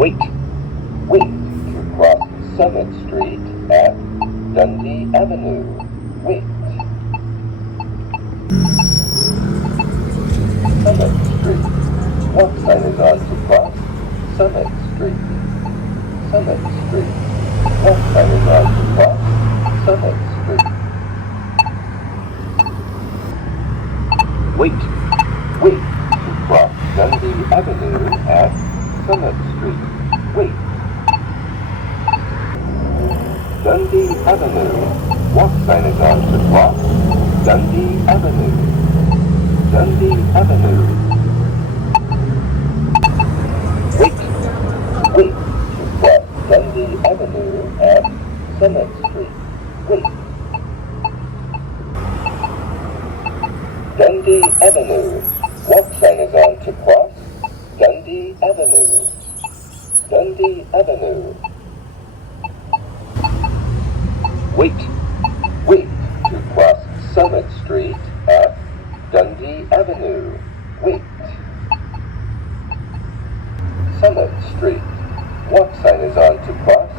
Wait. Wait to cross Summit Street at Dundee Avenue. Wait. Summit Street. Walk sign is on to cross Summit Street. Summit Street. Walk sign is on to cross Summit Street. Wait. Wait to cross Dundee Avenue at Summit Street. Wait. Dundee Avenue. Walk sign is on to cross Dundee Avenue. Dundee Avenue. Wait. Wait to cross Dundee Avenue at Summit Street. Wait. Dundee Avenue. Walk sign is on to cross Dundee Avenue. Dundee Avenue. Wait. Wait to cross Summit Street at Dundee Avenue. Wait. Summit Street. Walk sign is on to cross